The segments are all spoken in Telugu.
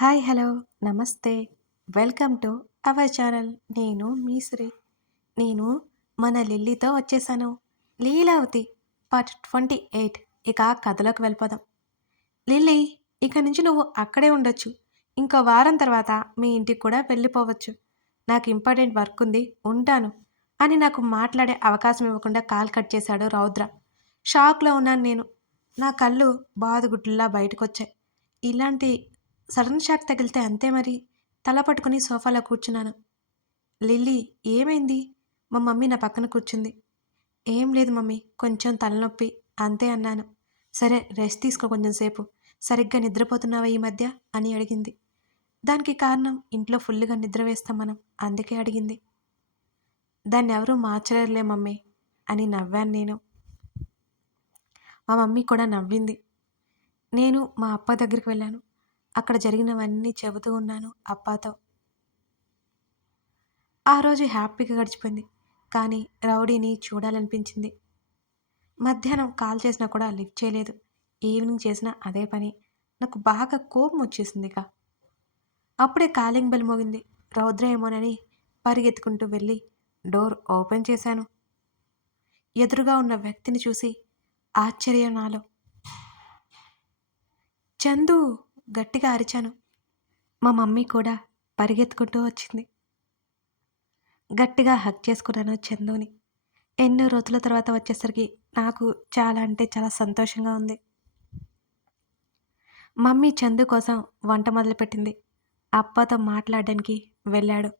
హాయ్ హలో నమస్తే. Welcome to our channel. నేను మీశ్రీ నేను మన లిల్లీతో వచ్చేసాను. లీలావతి పార్ట్ ట్వంటీ ఎయిట్ ఇక కథలోకి వెళ్ళిపోదాం. లిల్లీ ఇక నుంచి నువ్వు అక్కడే ఉండొచ్చు. ఇంకో వారం తర్వాత మీ ఇంటికి కూడా వెళ్ళిపోవచ్చు. నాకు ఇంపార్టెంట్ వర్క్ ఉంది ఉంటాను అని నాకు మాట్లాడే అవకాశం ఇవ్వకుండా కాల్ కట్ చేశాడు రౌద్ర. షాక్లో ఉన్నాను నేను. నా కళ్ళు బాదుగుడ్లా బయటకు వచ్చాయి ఇలాంటి సడన్ షాక్ తగిలితే అంతే మరి. తల పట్టుకుని సోఫాలో కూర్చున్నాను. లిల్లీ ఏమైంది? మా మమ్మీ నా పక్కన కూర్చుంది. ఏం లేదు మమ్మీ కొంచెం తలనొప్పి అంతే అన్నాను. సరే రెస్ట్ తీసుకో కొంచెం సేపు. సరిగ్గా నిద్రపోతున్నావా ఈ మధ్య? అని అడిగింది. దానికి కారణం ఇంట్లో ఫుల్గా నిద్ర వేస్తాం మనం అందుకే అడిగింది. దాన్ని ఎవరూ మార్చలేరులే మమ్మీ అని నవ్వాను నేను. మా మమ్మీ కూడా నవ్వింది. నేను మా అప్ప దగ్గరికి వెళ్ళాను. అక్కడ జరిగినవన్నీ చెబుతూ ఉన్నాను అప్పాతో. ఆ రోజు హ్యాపీగా గడిచిపోయింది. కానీ రౌడీని చూడాలనిపించింది. మధ్యాహ్నం కాల్ చేసినా కూడా లిఫ్ట్ చేయలేదు. ఈవినింగ్ చేసినా అదే పని. నాకు బాగా కోపం వచ్చేసింది ఇక అప్పుడే కాలింగ్ బెల్ మోగింది. రౌద్ర ఏమోనని పరిగెత్తుకుంటూ వెళ్ళి డోర్ ఓపెన్ చేశాను. ఎదురుగా ఉన్న వ్యక్తిని చూసి ఆశ్చర్యం నాలో. చందు! గట్టిగా అరిచాను. మా మమ్మీ కూడా పరిగెత్తుకుంటూ వచ్చింది. గట్టిగా హక్ చేసుకున్నాను చందుని. ఎన్నో రోజుల తర్వాత వచ్చేసరికి నాకు చాలా అంటే చాలా సంతోషంగా ఉంది. మమ్మీ చందు కోసం వంట మొదలుపెట్టింది. అప్పతో మాట్లాడడానికి వెళ్ళాడు.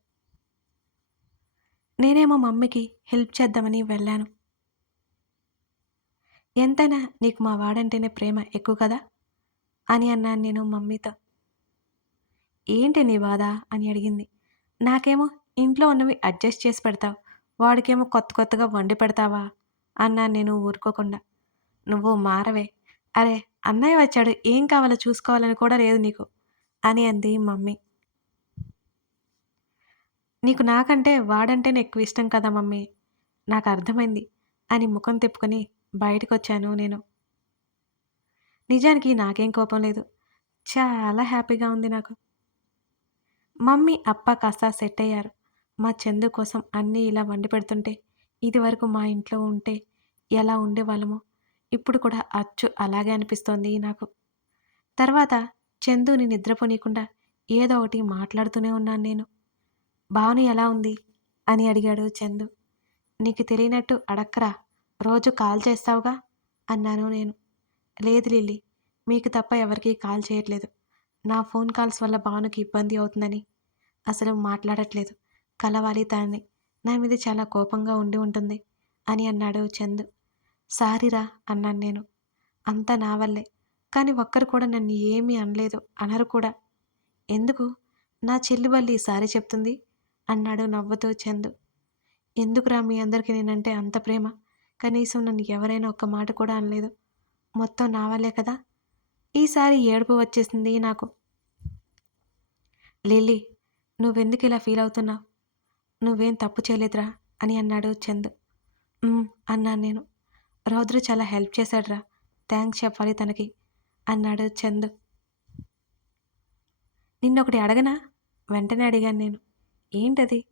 నేనేమో మమ్మీకి హెల్ప్ చేద్దామని వెళ్ళాను. ఎంతైనా నీకు మా వాడంటేనే ప్రేమ ఎక్కువ కదా? అని అన్నాను నేను మమ్మీతో. ఏంటి నీ బాధ? అని అడిగింది. నాకేమో ఇంట్లో ఉన్నవి అడ్జస్ట్ చేసి పెడతావు. వాడికేమో కొత్త కొత్తగా వండి పెడతావా? అన్నాను నేను ఊరుకోకుండా. నువ్వు మారవే. అరే అన్నయ్య వచ్చాడు. ఏం కావాలో చూసుకోవాలని కూడా లేదు నీకు. అని అంది మమ్మీ. నీకు నాకంటే వాడంటేనే ఎక్కువ ఇష్టం కదా మమ్మీ? నాకు అర్థమైంది. అని ముఖం తిప్పుకొని బయటకు వచ్చాను నేను. నిజానికి నాకేం కోపం లేదు. చాలా హ్యాపీగా ఉంది నాకు. మమ్మీ అప్ప కాస్త సెట్ అయ్యారు. మా చందు కోసం అన్నీ ఇలా వండి పెడుతుంటే ఇదివరకు మా ఇంట్లో ఉంటే ఎలా ఉండేవాళ్ళమో ఇప్పుడు కూడా అచ్చు అలాగే అనిపిస్తోంది నాకు. తర్వాత చందుని నిద్రపోనీయకుండా ఏదో ఒకటి మాట్లాడుతూనే ఉన్నాను నేను. భావని ఎలా ఉంది? అని అడిగాడు చందు. నీకు తెలియనట్టు అడక్కరా రోజు కాల్ చేస్తావుగా? అన్నాను నేను. లేదు లిల్లీ మీకు తప్ప ఎవరికీ కాల్ చేయట్లేదు. నా ఫోన్ కాల్స్ వల్ల భావనకి ఇబ్బంది అవుతుందని. అసలు మాట్లాడట్లేదు. కలవాలి తనని. నా మీద చాలా కోపంగా ఉండి ఉంటుంది అని అన్నాడు చందు. సారీరా అన్నాను నేను. అంతా నా వల్లే. కానీ ఒక్కరు కూడా నన్ను ఏమీ అనలేదు. అనరు కూడా. ఎందుకు? నా చెల్లి వల్లి సారీ చెప్తుంది? అన్నాడు నవ్వుతూ చందు. ఎందుకురా మీ అందరికీ నేనంటే అంత ప్రేమ? కనీసం నన్ను ఎవరైనా ఒక్క మాట కూడా అనలేదు. మొత్తం నా వల్లే కదా? ఈసారి ఏడుపు వచ్చేసింది నాకు. లిల్లీ నువ్వెందుకు ఇలా ఫీల్ అవుతున్నావు? నువ్వేం తప్పు చేయలేదురా? అని అన్నాడు చంద్. అన్నాను నేను. రౌద్ర చాలా హెల్ప్ చేశాడురా. థ్యాంక్స్ చెప్పాలి తనకి అన్నాడు చంద్. నిన్నొకటి అడగనా? వెంటనే అడిగాను నేను. ఏంటది?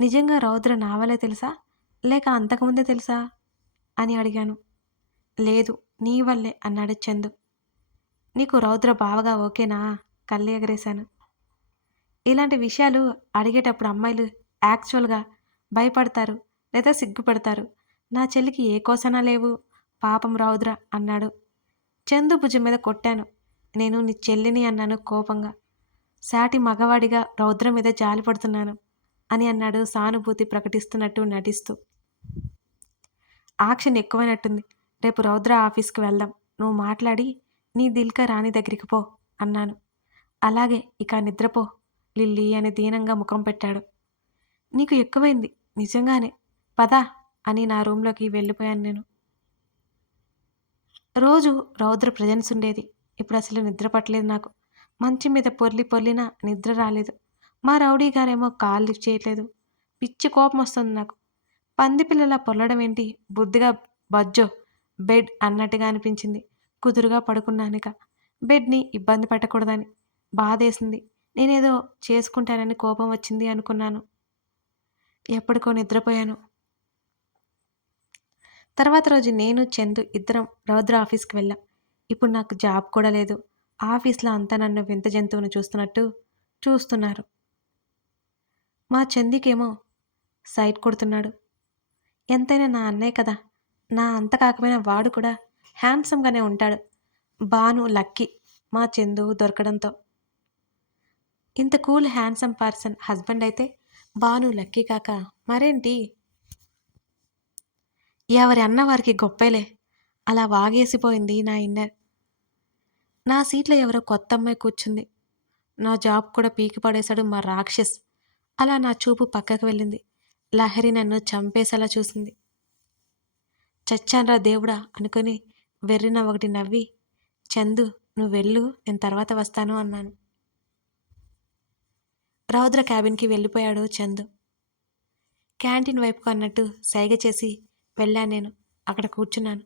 నిజంగా రౌద్ర నావలే తెలుసా? లేక అంతకుముందే తెలుసా? అని అడిగాను. లేదు నీ వల్లే అన్నాడు చందు. నీకు రౌద్ర బావగా ఓకేనా? కళ్ళు ఎగరేశాను. ఇలాంటి విషయాలు అడిగేటప్పుడు అమ్మాయిలు యాక్చువల్గా భయపడతారు లేదా సిగ్గుపడతారు. నా చెల్లికి ఏ కోసనా లేవు? పాపం రౌద్ర అన్నాడు. చందు భుజం మీద కొట్టాను. నేను నీ చెల్లిని అన్నాను కోపంగా. సాటి మగవాడిగా రౌద్ర మీద జాలి పడుతున్నాను అని అన్నాడు సానుభూతి ప్రకటిస్తున్నట్టు నటిస్తూ. ఆక్షన్ ఎక్కువైనట్టుంది. రేపు రౌద్ర ఆఫీస్కి వెళ్దాం. నువ్వు మాట్లాడి నీ దిల్క రాణి దగ్గరికి పో అన్నాను. అలాగే ఇక నిద్రపో. లిల్లీ అని దీనంగా ముఖం పెట్టాడు. నీకు ఎక్కువైంది నిజంగానే. పదా అని నా రూమ్లోకి వెళ్ళిపోయాను నేను. రోజు రౌద్ర ప్రజెన్స్ ఉండేది. ఇప్పుడు అసలు నిద్ర పట్టలేదు నాకు. మంచి మీద పొర్లి పొర్లినా నిద్ర రాలేదు. మా రౌడీ గారేమో కాల్ లిఫ్ట్ చేయట్లేదు. పిచ్చి కోపం వస్తుంది నాకు. పంది పిల్లల పొల్లడం ఏంటి? బుద్ధిగా బజ్జో బెడ్ అన్నట్టుగా అనిపించింది. కుదురుగా పడుకున్నానిక. బెడ్ని ఇబ్బంది పెట్టకూడదని బాధేసింది. నేనేదో చేసుకుంటానని కోపం వచ్చింది అనుకున్నాను. ఎప్పటికో నిద్రపోయాను. తర్వాత రోజు నేను చందు ఇద్దరం రౌద్ర ఆఫీస్కి వెళ్ళాం. ఇప్పుడు నాకు జాబ్ కూడా లేదు. ఆఫీస్లో అంతా నన్ను వింత జంతువును చూస్తున్నట్టు చూస్తున్నారు. మా చందికేమో సైట్ కొడుతున్నాడు. ఎంతైనా నా అన్నయ్య కదా. నా అంత కాకపోయినా వాడు కూడా హ్యాండ్సమ్గానే ఉంటాడు. బాను లక్కీ మా చందు దొరకడంతో. ఇంత కూల్ హ్యాండ్సమ్ పర్సన్ హస్బెండ్ అయితే బాను లక్కీ కాక మరేంటి? ఎవరి అన్న వారికి గొప్పలే. అలా వాగేసిపోయింది నా ఇన్నర్. నా సీట్లో ఎవరో కొత్త అమ్మాయి కూర్చుంది. నా జాబ్ కూడా పీకి పడేశాడు మా రాక్షస్. అలా నా చూపు పక్కకు వెళ్ళింది. లహరి నన్ను చంపేసేలా చూసింది. చచ్చాన్రా దేవుడా అనుకుని వెర్రిన ఒకటి నవ్వి చందు నువ్వు వెళ్ళు నేను తర్వాత వస్తాను అన్నాను. రౌద్ర క్యాబిన్కి వెళ్ళిపోయాడు చందు. క్యాంటీన్ వైపుకు అన్నట్టు సైగ చేసి వెళ్ళాను నేను అక్కడ కూర్చున్నాను.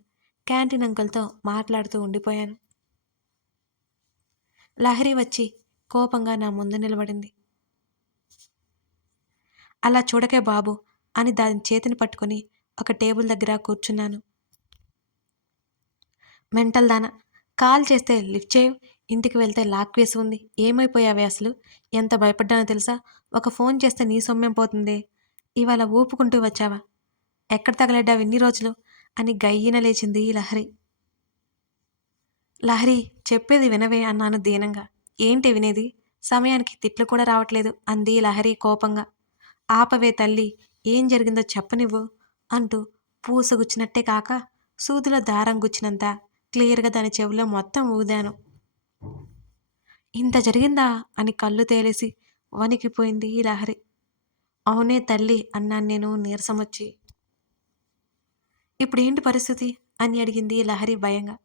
క్యాంటీన్ అంకుల్తో మాట్లాడుతూ ఉండిపోయాను. లహరి వచ్చి కోపంగా నా ముందు నిలబడింది. అలా చూడకే బాబు అని దాని చేతిని పట్టుకొని ఒక టేబుల్ దగ్గర కూర్చున్నాను. మెంటల్ దాన కాల్ చేస్తే లిఫ్ట్ చేయు ఇంటికి వెళ్తే లాక్ వేసి ఉంది. ఏమైపోయావే అసలు? ఎంత భయపడ్డానో తెలుసా? ఒక ఫోన్ చేస్తే నీ సొమ్మెం పోతుంది. ఇవాళ ఊపుకుంటూ వచ్చావా? ఎక్కడ తగలడ్డావు ఎన్ని రోజులు? అని గయ్యిన లేచింది ఈ లహరి. లహరి చెప్పేది వినవే అన్నాను దీనంగా. ఏంటి వినేది? సమయానికి తిట్లు కూడా రావట్లేదు అంది లహరి కోపంగా. ఆపవే తల్లి ఏం జరిగిందో చెప్పనివ్వు. అంటూ పూసగుచ్చినట్టే కాక సూదిలో దారం గుచ్చినంత క్లియర్గా దాని చెవిలో మొత్తం ఊదాను. ఇంత జరిగిందా? అని కళ్ళు తేలేసి వణికిపోయింది ఈ లహరి. అవునే తల్లి అన్నాను నేను నీరసం వచ్చి ఇప్పుడేంటి పరిస్థితి? అని అడిగింది లహరి భయంగా.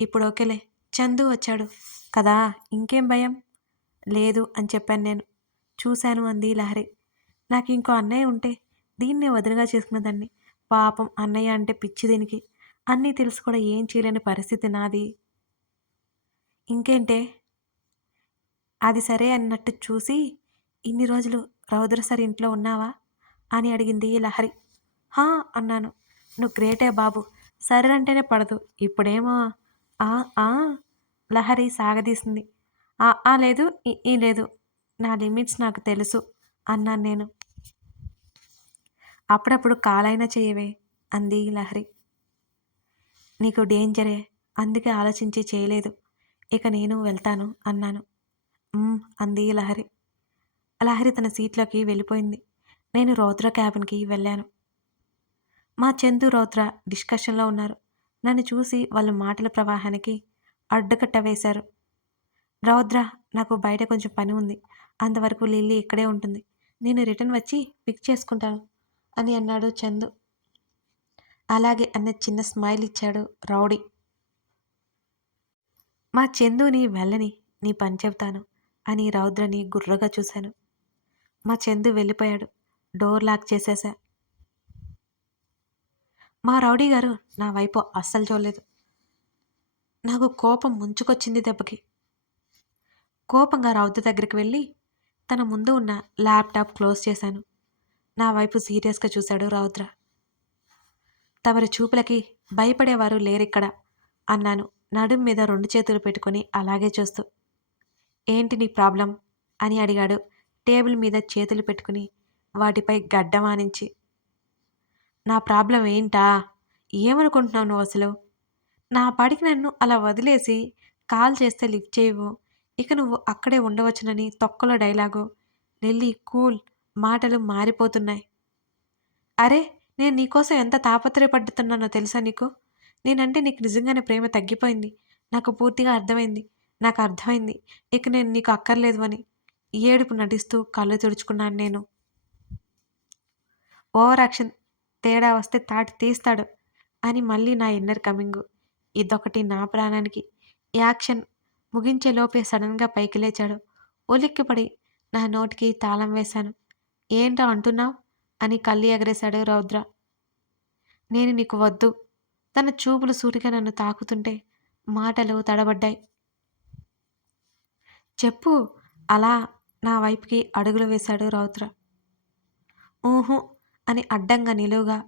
ఇప్పుడు ఓకేలే చందు వచ్చాడు. కదా ఇంకేం భయం? లేదు అని చెప్పాను నేను. చూశాను అంది లహరి. నాకు ఇంకో అన్నయ్య ఉంటే దీన్నే వదినగా చేసుకున్నదాన్ని. పాపం అన్నయ్య అంటే పిచ్చి దీనికి. అన్నీ తెలుసు కూడా ఏం చేయలేని పరిస్థితి నాది. ఇంకేంటే? అది సరే అన్నట్టు చూసి ఇన్ని రోజులు రౌద్ర సార్ ఇంట్లో ఉన్నావా? అని అడిగింది లహరి. హా అన్నాను. నువ్వు గ్రేటే బాబు. సరే అంటేనే పడదు. ఇప్పుడేమో ఆ ఆ లహరి సాగదీసింది. ఆ ఆ లేదు. ఈ ఈ లేదు. నా లిమిట్స్ నాకు తెలుసు అన్నాను నేను. అప్పుడప్పుడు కాలైనా చేయవే అంది లహరి. నీకు డేంజరే అందుకే ఆలోచించి చేయలేదు. ఇక నేను వెళ్తాను అన్నాను. అంది లహరి. లహరి తన సీట్లోకి వెళ్ళిపోయింది. నేను రౌద్ర క్యాబిన్కి వెళ్ళాను. మా చందు రౌద్ర డిస్కషన్లో ఉన్నారు. నన్ను చూసి వాళ్ళ మాటల ప్రవాహానికి అడ్డుకట్ట వేశారు రౌద్ర నాకు బయట కొంచెం పని ఉంది. అంతవరకు లిల్లీ ఇక్కడే ఉంటుంది. నేను రిటర్న్ వచ్చి పిక్ చేసుకుంటాను. అని అన్నాడు చందు. అలాగే అన్న చిన్న స్మైల్ ఇచ్చాడు రౌడీ. మా చందుని వెళ్ళని నీ పని చెబుతాను అని రౌద్రని గుర్రగా చూశాను. మా చందు వెళ్ళిపోయాడు. డోర్ లాక్ చేసేశా మా రౌడీ గారు నా వైపు అస్సలు చూడలేదు. నాకు కోపం ముంచుకొచ్చింది దెబ్బకి. కోపంగా రౌద్ర దగ్గరికి వెళ్ళి తన ముందు ఉన్న ల్యాప్టాప్ క్లోజ్ చేశాను. నా వైపు సీరియస్గా చూశాడు రౌద్ర. తమరి చూపులకి భయపడేవారు లేరిక్కడ అన్నాను నడుం మీద రెండు చేతులు పెట్టుకొని అలాగే చూస్తూ. ఏంటి నీ ప్రాబ్లం? అని అడిగాడు టేబుల్ మీద చేతులు పెట్టుకుని వాటిపై గడ్డమానించి నా ప్రాబ్లం ఏంటా? ఏమనుకుంటున్నావు నువ్వు అసలు? నా పాడికి నన్ను అలా వదిలేసి కాల్ చేస్తే లిఫ్ట్ చేయవు. ఇక నువ్వు అక్కడే ఉండవచ్చునని తొక్కలో డైలాగు. నెల్లి కూల్. మాటలు మారిపోతున్నాయి. అరే నేను నీకోసం ఎంత తాపత్రయపడుతున్నానో తెలుసా నీకు? నేనంటే నీకు నిజంగానే ప్రేమ తగ్గిపోయింది. నాకు పూర్తిగా అర్థమైంది. నాకు అర్థమైంది. ఇక నేను నీకు అక్కర్లేదు అని ఏడుపు నటిస్తూ కళ్ళు తుడుచుకున్నాను నేను. ఓవర్ యాక్షన్ తేడా వస్తే తాటి తీస్తాడు అని మళ్ళీ నా ఇన్నర్ కమింగ్. ఇదొకటి నా ప్రాణానికి. యాక్షన్ ముగించే లోపే సడన్గా పైకి లేచాడు. ఉలిక్కిపడి నా నోటికి తాళం వేశాను. ఏంటో అంటున్నావు? అని కళ్ళు ఎగరేశాడు రౌద్ర. నేను నీకు వద్దు. తన చూపులు సూటిగా నన్ను తాకుతుంటే మాటలు తడబడ్డాయి. చెప్పు. అలా నా వైపుకి అడుగులు వేశాడు రౌద్ర. ఊహు అని అడ్డంగా నిలువుగా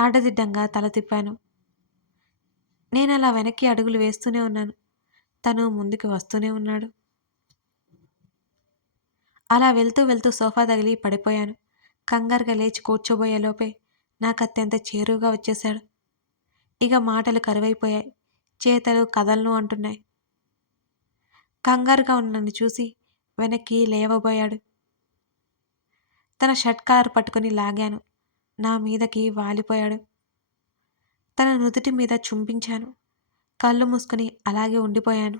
అడ్డదిడ్డంగా తల తిప్పాను. నేను అలా వెనక్కి అడుగులు వేస్తూనే ఉన్నాను. తను ముందుకు వస్తూనే ఉన్నాడు. అలా వెళ్తూ వెళ్తూ సోఫా తగిలి పడిపోయాను. కంగారుగా లేచి కూర్చోబోయే లోపే నాకు అత్యంత చేరువుగా వచ్చేశాడు. ఇక మాటలు కరువైపోయాయి. చేతలు కదలను అంటున్నాయి. కంగారుగా ఉన్న నన్ను చూసి వెనక్కి లేవబోయాడు. తన షర్ట్ కాలర్ పట్టుకుని లాగాను. నా మీదకి వాలిపోయాడు. తన నుదుటి మీద చుంపించాను కళ్ళు మూసుకొని అలాగే ఉండిపోయాను.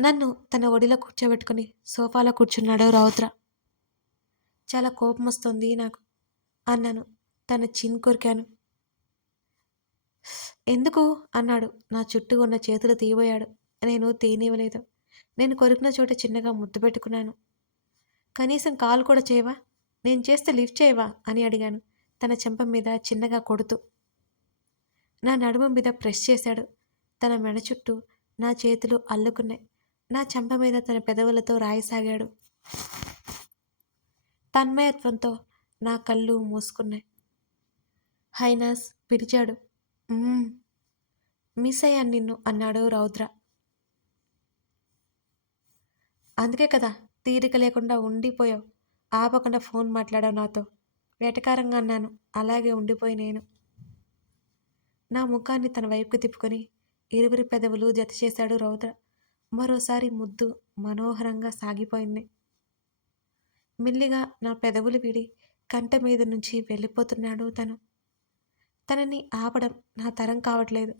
నన్ను తన ఒడిలో కూర్చోబెట్టుకుని సోఫాలో కూర్చున్నాడు రౌద్ర. చాలా కోపం వస్తుంది నాకు. అన్నాను. తన చిన్ కొరికాను. ఎందుకు? అన్నాడు. నా చుట్టూ ఉన్న చేతులు తీయబోయాడు. నేను తీయనివ్వలేదు నేను కొరికిన చోట చిన్నగా ముద్దు పెట్టుకున్నాను. కనీసం కాల్ కూడా చేయవా? నేను చేస్తే లిఫ్ట్ చేయవా? అని అడిగాను. తన చెంప మీద చిన్నగా కొడుతూ. నా నడుము మీద ప్రెస్ చేశాడు. తన మెడ చుట్టూ నా చేతులు అల్లుకున్నాయి. నా చెంప మీద తన పెదవులతో రాయసాగాడు. తన్మయత్వంతో నా కళ్ళు మూసుకున్నాయి. హైనాస్ పిలిచాడు మిస్ అయ్యాను నిన్ను అన్నాడు రౌద్ర. అందుకే కదా తీరిక లేకుండా ఉండిపోయావు. ఆపకుండా ఫోన్ మాట్లాడావు నాతో. వేటకారంగా అన్నాను. అలాగే ఉండిపోయి నేను. నా ముఖాన్ని తన వైపుకు తిప్పుకొని ఇరువురి పెదవులు జత చేశాడు రౌద్ర. మరోసారి ముద్దు మనోహరంగా సాగిపోయింది. మెల్లిగా నా పెదవులు విడి కంట మీద నుంచి వెళ్ళిపోతున్నాడు తను. తనని ఆపడం నా తరం కావట్లేదు.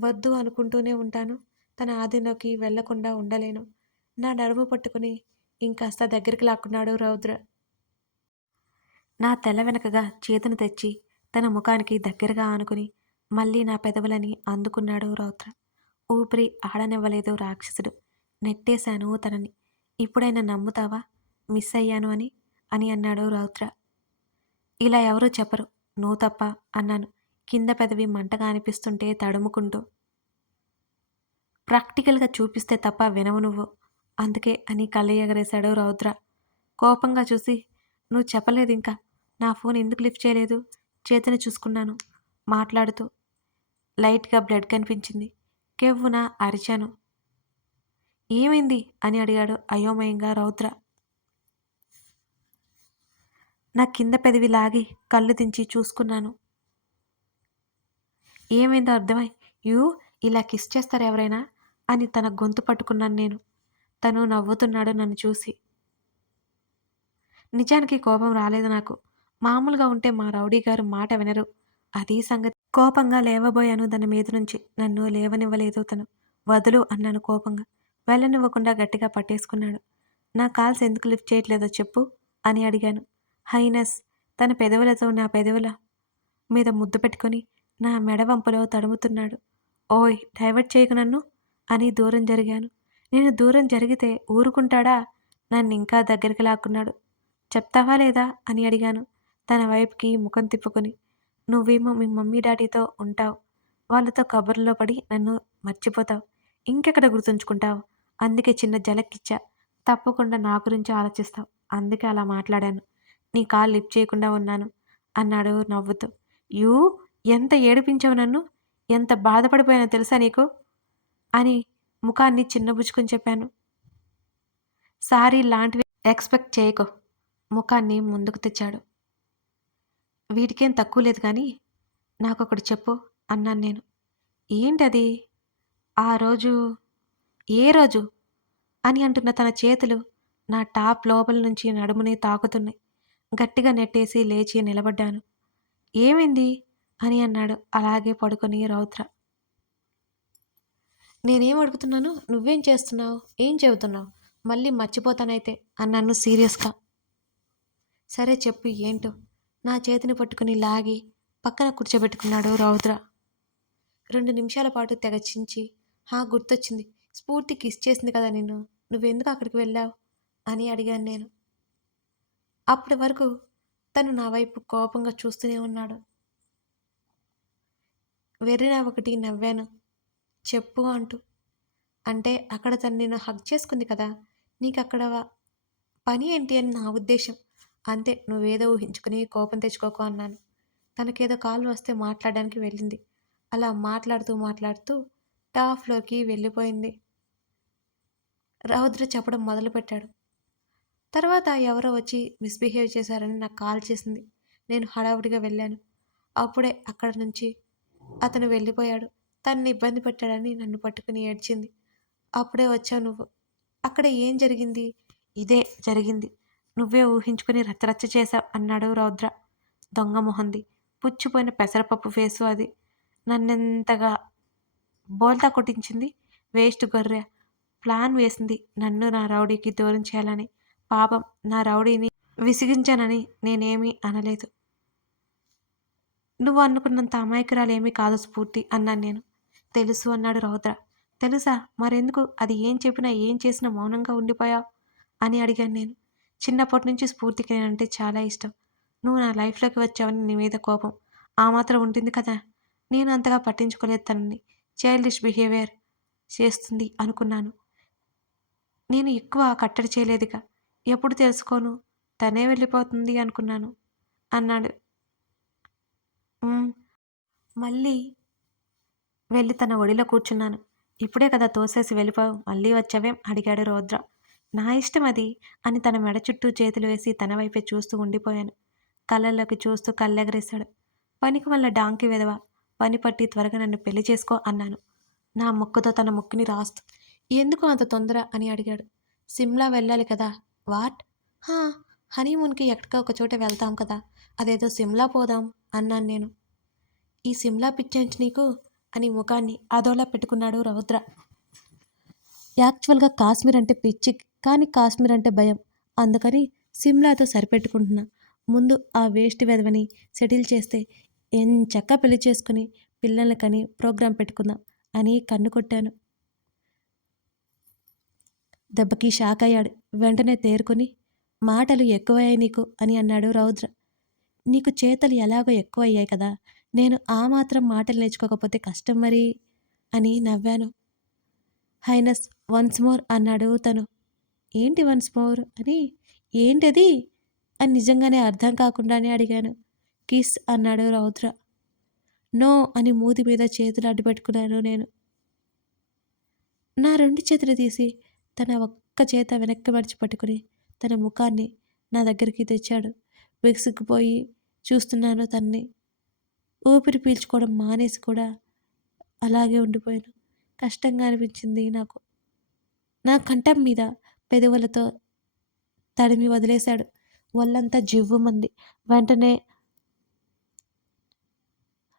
వద్దు అనుకుంటూనే ఉంటాను. తన ఆధీనంలోకి వెళ్ళకుండా ఉండలేను. నా నడుము పట్టుకుని ఇంకాస్త దగ్గరికి లాక్కున్నాడు రౌద్ర. నా తెల్ల వెనకగా చేతును తెచ్చి తన ముఖానికి దగ్గరగా ఆనుకుని మళ్ళీ నా పెదవులని అందుకున్నాడు రౌద్ర. ఊపిరి ఆడనివ్వలేదు రాక్షసుడు. నెట్టేశాను తనని. ఇప్పుడైనా నమ్ముతావా? మిస్ అయ్యాను అని అని అన్నాడు రౌద్ర. ఇలా ఎవరూ చెప్పరు. నువ్వు తప్ప అన్నాను. కింద పెదవి మంటగా అనిపిస్తుంటే తడుముకుంటూ. ప్రాక్టికల్గా చూపిస్తే తప్ప వినవు నువ్వు. అందుకే అని కళ్ళు ఎగరేశాడు రౌద్ర. కోపంగా చూసి నువ్వు చెప్పలేదు ఇంకా నా ఫోన్ ఎందుకు లిఫ్ట్ చేయలేదు? చేతిని చూసుకున్నాను. మాట్లాడుతూ. లైట్గా బ్లడ్ కనిపించింది. కెవ్వున అరిచాను. ఏమైంది? అని అడిగాడు అయోమయంగా రౌద్ర. నా కింద పెదవి లాగి కళ్ళు దించి చూసుకున్నాను. ఏమైందో అర్థమై యూ ఇలా కిస్ చేస్తారు ఎవరైనా? అని తన గొంతు పట్టుకున్నాను నేను. తను నవ్వుతున్నాడు నన్ను చూసి. నిజానికి కోపం రాలేదు నాకు. మామూలుగా ఉంటే మా రౌడీ గారు మాట వినరు. అది సంగతి. కోపంగా లేవబోయాను దాని మీద నుంచి. నన్ను లేవనివ్వలేదు తను. వదులు అన్నాను కోపంగా. వెళ్ళనివ్వకుండా గట్టిగా పట్టేసుకున్నాడు. నా కాల్స్ ఎందుకు లిఫ్ట్ చేయట్లేదో చెప్పు అని అడిగాను. హైనస్ తన పెదవులతో నా పెదవుల మీద ముద్దు పెట్టుకొని నా మెడవంపులో తడుముతున్నాడు. ఓయ్ డైవర్ట్ చేయకు నన్ను అని దూరం జరిగాను. నేను దూరం జరిగితే ఊరుకుంటాడా? నన్ను ఇంకా దగ్గరికి లాక్కున్నాడు. చెప్తావా లేదా అని అడిగాను. తన వైపుకి ముఖం తిప్పుకొని. నువ్వేమో మీ మమ్మీ డాడీతో ఉంటావు. వాళ్ళతో కబుర్లో పడి నన్ను మర్చిపోతావు. ఇంకెక్కడ గుర్తుంచుకుంటావు? అందుకే చిన్న జలక్కిచ్చా. తప్పకుండా నా గురించి ఆలోచిస్తావు. అందుకే అలా మాట్లాడాను. నీ కాల్ లిఫ్ట్ చేయకుండా ఉన్నాను అన్నాడు నవ్వుతూ. యూ? ఎంత ఏడిపించావు నన్ను? ఎంత బాధపడిపోయానో తెలుసా నీకు? అని ముఖాన్ని చిన్నబుచ్చుకొని చెప్పాను. సారీ లాంటివి ఎక్స్పెక్ట్ చేయకో. ముఖాన్ని ముందుకు తెచ్చాడు. వీటికేం తక్కువ లేదు కానీ నాకొకటి చెప్పు అన్నాను నేను. ఏంటది? ఆ రోజు ఏ రోజు? అని అంటున్న తన చేతులు నా టాప్ లోపల నుంచి నడుముని తాకుతున్నాయి. గట్టిగా నెట్టేసి లేచి నిలబడ్డాను. ఏమైంది? అని అన్నాడు అలాగే పడుకొని రౌద్ర. నేనేం అడుగుతున్నాను? నువ్వేం చేస్తున్నావు? ఏం చెబుతున్నావు? మళ్ళీ మర్చిపోతానైతే అన్నాను సీరియస్గా. సరే చెప్పు ఏంటో? నా చేతిని పట్టుకుని లాగి పక్కన కూర్చోబెట్టుకున్నాడు రౌద్ర. రెండు నిమిషాల పాటు తెగచించి హా గుర్తొచ్చింది. స్ఫూర్తి కిస్ చేసింది కదా నిన్ను. నువ్వెందుకు అక్కడికి వెళ్ళావు? అని అడిగాను నేను. అప్పటి వరకు తను నా వైపు కోపంగా చూస్తూనే ఉన్నాడు. వెర్రిన ఒకటి నవ్వాను. చెప్పు అంటూ. అంటే అక్కడ తను నిన్ను హగ్ చేసుకుంది కదా. నీకు అక్కడ పని ఏంటి అని నా ఉద్దేశం. అంతే నువ్వేదో ఊహించుకుని కోపం తెచ్చుకోకు అన్నాను. తనకేదో కాల్ వస్తే మాట్లాడడానికి వెళ్ళింది. అలా మాట్లాడుతూ మాట్లాడుతూ టాప్ ఫ్లోర్కి వెళ్ళిపోయింది. రౌద్ర చెప్పడం మొదలుపెట్టాడు. తర్వాత ఎవరో వచ్చి మిస్బిహేవ్ చేశారని నాకు కాల్ చేసింది. నేను హడావుడిగా వెళ్ళాను. అప్పుడే అక్కడ నుంచి అతను వెళ్ళిపోయాడు. తన్ని ఇబ్బంది పెట్టాడని నన్ను పట్టుకుని ఏడ్చింది. అప్పుడే వచ్చావు నువ్వు. అక్కడ ఏం జరిగింది? ఇదే జరిగింది. నువ్వే ఊహించుకుని రచ్చరచ్చ చేశావు అన్నాడు రౌద్ర. దొంగ మొహంది. పుచ్చిపోయిన పెసరపప్పు ఫేసు అది. నన్నెంతగా బోల్తా కొట్టించింది? వేస్ట్ గొర్రె. ప్లాన్ వేసింది నన్ను నా రౌడీకి దూరం చేయాలని. పాపం నా రౌడీని విసిగించానని నేనేమీ అనలేదు. నువ్వు అనుకున్నంత అమాయకురాలేమీ కాదు స్ఫూర్తి అన్నాను నేను. తెలుసు అన్నాడు రౌద్ర. తెలుసా? మరెందుకు? అది ఏం చెప్పినా ఏం చేసినా మౌనంగా ఉండిపోయావు? అని అడిగాను నేను. చిన్నప్పటి నుంచి స్ఫూర్తికి నేనంటే చాలా ఇష్టం. నువ్వు నా లైఫ్లోకి వచ్చావని నీ మీద కోపం. ఆ మాత్రం ఉంటుంది కదా? నేను అంతగా పట్టించుకోలేదు తనని. చైల్డిష్ బిహేవియర్ చేస్తుంది అనుకున్నాను. నేను ఎక్కువ కట్టడి చేయలేదుగా. ఎప్పుడు తెలుసుకోను? తనే వెళ్ళిపోతుంది అనుకున్నాను. అన్నాడు. మళ్ళీ వెళ్ళి తన ఒడిలో కూర్చున్నాను. ఇప్పుడే కదా తోసేసి వెళ్ళిపోవు మళ్ళీ వచ్చావేం? అడిగాడు రౌద్ర. నా ఇష్టం అది అని తన మెడ చుట్టూ చేతులు వేసి తన వైపే చూస్తూ ఉండిపోయాను. కళ్ళల్లోకి చూస్తూ కళ్ళెగరేశాడు. పనికి వల్ల డాంకి విధవ పని పట్టి త్వరగా నన్ను పెళ్ళి చేసుకో అన్నాను. నా ముక్కుతో తన ముక్కుని రాస్తూ ఎందుకు అంత తొందర? అని అడిగాడు. సిమ్లా వెళ్ళాలి కదా. వాట్? హా హనీమూన్కి ఎక్కడికో ఒక చోట వెళ్తాం కదా అదేదో సిమ్లా పోదాం అన్నాను నేను. ఈ సిమ్లా పిచ్చేంచి నీకు? అని ముఖాన్ని అదోలా పెట్టుకున్నాడు రౌద్ర. యాక్చువల్గా కాశ్మీర్ అంటే పిచ్చి కానీ కాశ్మీర్ అంటే భయం. అందుకని సిమ్లాతో సరిపెట్టుకుంటున్నా. ముందు ఆ వేస్ట్ వెధవని సెటిల్ చేస్తే ఎంచక్క పెళ్ళి చేసుకుని పిల్లల్ని కని ప్రోగ్రాం పెట్టుకుందాం అని కన్ను కొట్టాను. దెబ్బకి షాక్ అయ్యాడు. వెంటనే తేరుకొని మాటలు ఎక్కువయ్యాయి నీకు అని అన్నాడు రౌద్ర. నీకు చేతలు ఎలాగో ఎక్కువ అయ్యాయి కదా నేను ఆ మాత్రం మాటలు నేర్చుకోకపోతే కష్టం మరి అని నవ్వాను. హైనస్ వన్స్ మోర్ అన్నాడు తను. ఏంటి వన్స్ మోర్? అని ఏంటది? అని నిజంగానే అర్థం కాకుండానే అడిగాను. కిస్ అన్నాడు రౌద్ర. నో అని మూతి మీద చేతులు అడ్డుపెట్టుకున్నాను నేను. నా రెండు చేతులు తీసి తన ఒక్క చేత వెనక్కి మడిచి పట్టుకుని తన ముఖాన్ని నా దగ్గరికి తెచ్చాడు. విసుక్కుపోయి చూస్తున్నాను తన్ని. ఊపిరి పీల్చుకోవడం మానేసి కూడా అలాగే ఉండిపోయాను. కష్టంగా అనిపించింది నాకు. నా కంఠం మీద పెదవులతో తడిమి వదిలేశాడు. ఒళ్ళంతా జివ్వుమంది. వెంటనే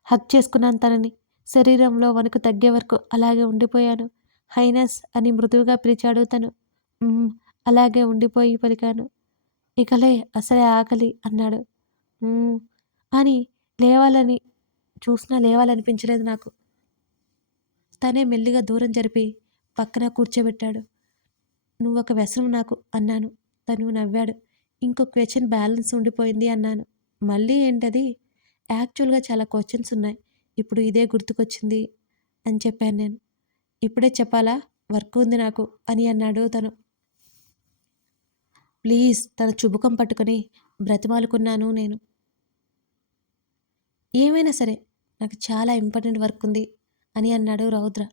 హక్ చేసుకున్నాను తనని. శరీరంలో వణుకు తగ్గే వరకు అలాగే ఉండిపోయాను. హైనస్ అని మృదువుగా పిలిచాడు తను. అలాగే ఉండిపోయి పలికాను. ఇకలే అసలే ఆకలి అన్నాడు. అని లేవాలని చూసినా లేవాలనిపించలేదు నాకు. తనే మెల్లిగా దూరం జరిపి పక్కన కూర్చోబెట్టాడు. నువ్వు ఒక వ్యసనం నాకు అన్నాను. తను నవ్వాడు. ఇంకో క్వశ్చన్ బ్యాలెన్స్ ఉండిపోయింది అన్నాను. మళ్ళీ ఏంటది? యాక్చువల్గా చాలా క్వశ్చన్స్ ఉన్నాయి. ఇప్పుడు ఇదే గుర్తుకొచ్చింది అని చెప్పాను నేను. ఇప్పుడే చెప్పాలా? వర్క్ ఉంది నాకు అని అన్నాడు తను. ప్లీజ్ తన చుబుకం పట్టుకొని బ్రతిమాలుకున్నాను నేను. ఏమైనా సరే నాకు చాలా ఇంపార్టెంట్ వర్క్ ఉంది అని అన్నాడు రౌద్ర.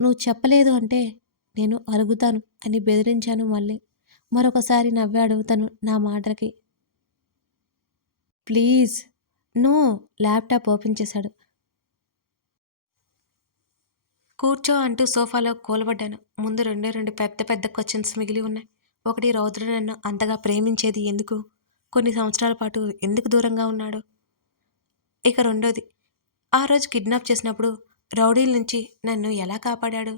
నువ్వు చెప్పలేదు అంటే నేను అలుగుతాను అని బెదిరించాను మళ్ళీ. మరొకసారి నవ్వాడు తను నా మాటలకి. ప్లీజ్. నో. ల్యాప్టాప్ ఓపెన్ చేశాడు. కూర్చో అంటూ సోఫాలో కూలబడ్డాను. ముందు రెండే రెండు పెద్ద పెద్ద క్వశ్చన్స్ మిగిలి ఉన్నాయి. ఒకటి రౌద్ర నన్ను అంతగా ప్రేమించేది ఎందుకు? కొన్ని సంవత్సరాల పాటు ఎందుకు దూరంగా ఉన్నాడు? ఇక రెండోది ఆ రోజు కిడ్నాప్ చేసినప్పుడు రౌడీల నుంచి నన్ను ఎలా కాపాడాడు?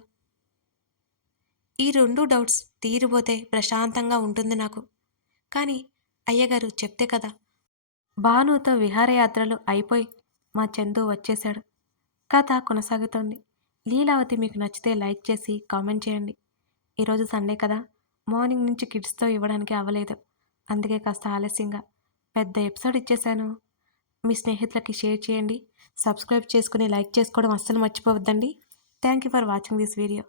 ఈ రెండు డౌట్స్ తీరిపోతే ప్రశాంతంగా ఉంటుంది నాకు. కానీ అయ్యగారు చెప్తే కదా భానుతో విహారయాత్రలు అయిపోయి మా చందు వచ్చేశాడు. కథ కొనసాగుతోంది. లీలావతి మీకు నచ్చితే లైక్ చేసి కామెంట్ చేయండి. ఈరోజు సండే కదా మార్నింగ్ నుంచి కిడ్స్తో ఇవ్వడానికి అవ్వలేదు. అందుకే కాస్త ఆలస్యంగా పెద్ద ఎపిసోడ్ ఇచ్చేశాను. మీ స్నేహితులకి షేర్ చేయండి. సబ్స్క్రైబ్ చేసుకుని లైక్ చేసుకోవడం అస్సలు మర్చిపోవద్దండి. Thank you for watching this video.